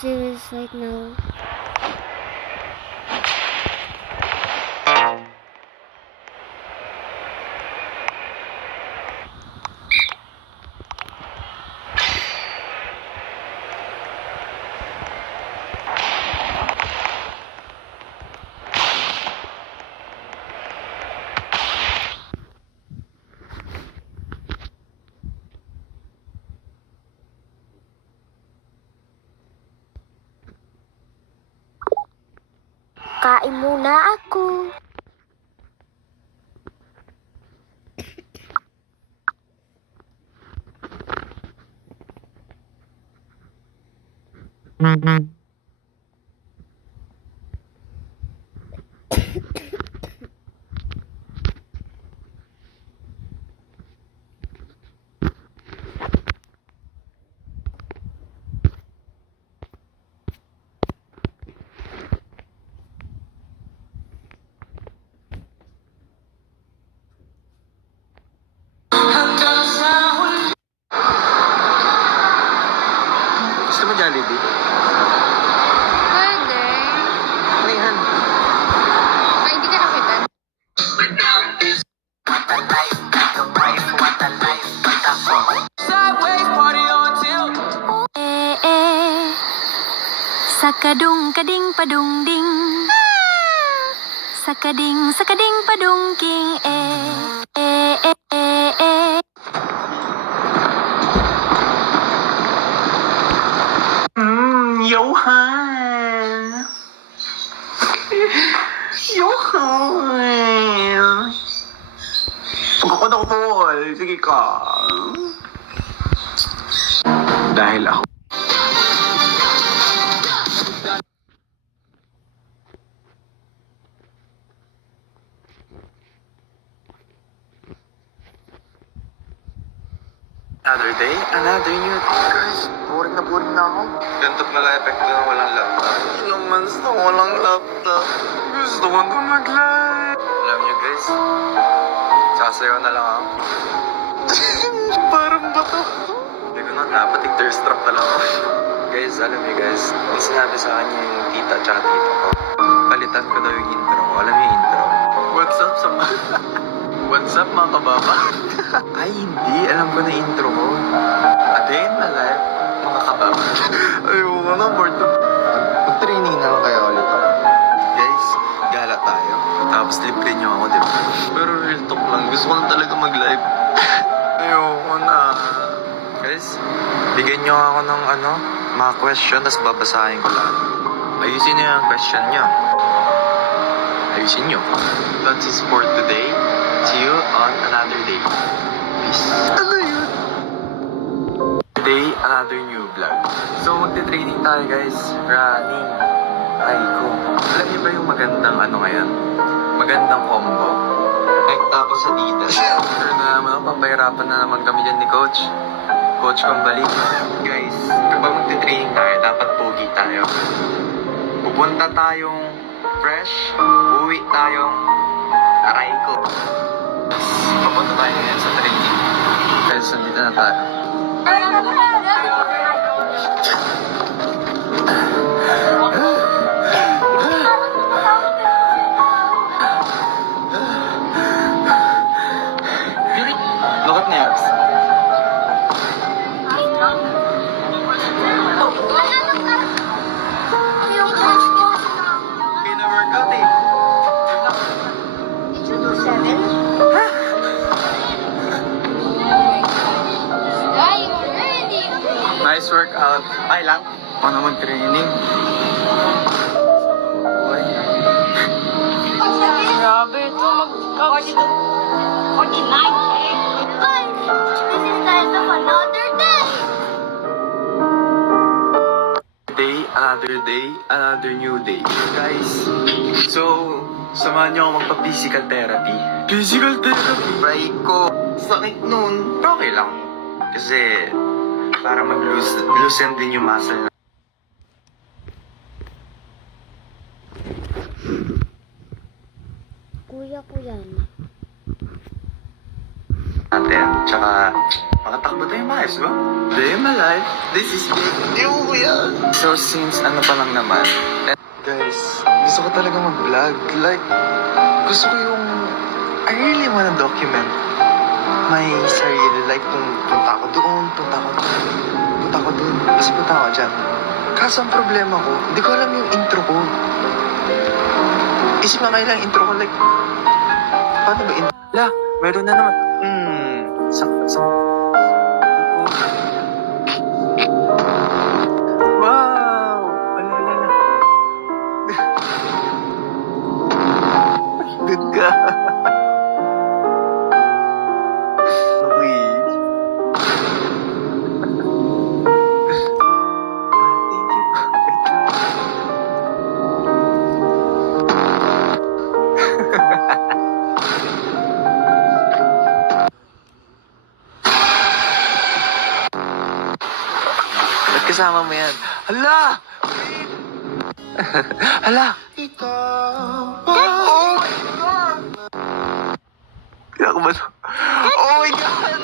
serious right now. Kain muna ako. Gusto mo Jollibee? Pwede. Ano yan? Ay, hindi ka nakita. Sakadung kading padung ding. Sakading padung king Johan! Johan! Pagkakot ako, Paul. Sige ka. Dahil ako. Another day, another new guys. Boring na ako. Ganito pala epekto na walang laptop. Ilang months na walang laptop. Gusto ko na mag-live. Alam niyo guys, sasayaw na lang ako. Parang bato. Hindi ko na dapat i-thirstruck na lang ako. Guys, alam niyo guys, may sinabi sa kanya yung tita tsaka tito ko. Palitan ko daw yung intro ko. Alam niyo yung intro? What's up sa What's up mga kababa? Ay, hindi. Alam ko na yung intro ko. A day in my life, mga kababa. Ayoko na, bored na. Mag-training na lang kaya ulit ako. Guys, gala tayo. Tapos libre niyo ako, di ba? Pero real talk lang. Gusto ko na talaga mag-live. Ayoko na. Guys, bigyan niyo ako ng mga question, tapos babasahin ko lahat. Ayusin niyo yung question niyo. Ayusin niyo. That's it for today. See you on another day. Peace. Ano yun? Today, another new vlog. So, magte-training tayo guys. Running. Ay ko. Alam niyo ba yung magandang ngayon? Magandang combo? Nike tapos Adidas. Sure na naman ako, papahirapan na naman kami dyan ni Coach. Coach kong balik. Guys, kapag magte-training tayo, dapat pogi tayo. Pupunta tayong fresh, uwi tayong aray ko. Papunta tayo ngayon sa training. Guys, nandito na tayo. Look at Nebs. Pina-workout eh. Did you do 7? Dying already. Nice workout. Ay lang. Paano mag-training? Grabe ito. 49. Guys, this is the end of another day. Day, another new day. Guys, so, samahan niyo ako magpa-physical therapy. Physical therapy. Try ko. Sakit nun. Pero okay lang. Kasi, para mag-loosen din yung muscle Kuya ko yan. natin. Tsaka, Nakatakbo tayo maayos, ba? Day in my life. This is good. Ewan ko yan. So, since ano pa lang naman, guys, gusto ko talaga mag-vlog. Like, gusto ko yung, I really wanna document my sarili. Like, kung punta ako doon, punta ako doon, tapos punta ako dyan. Kaso ang problema ko, hindi ko alam yung intro ko. Isip na ngayon lang intro ko, like, paano ba intro? La, meron na naman. Wow! Wala. Good ka. Okay. Thank you. Ba't kasama mo yan? Hala! Hala! Oh my God! Kaya ko ba? Oh my God!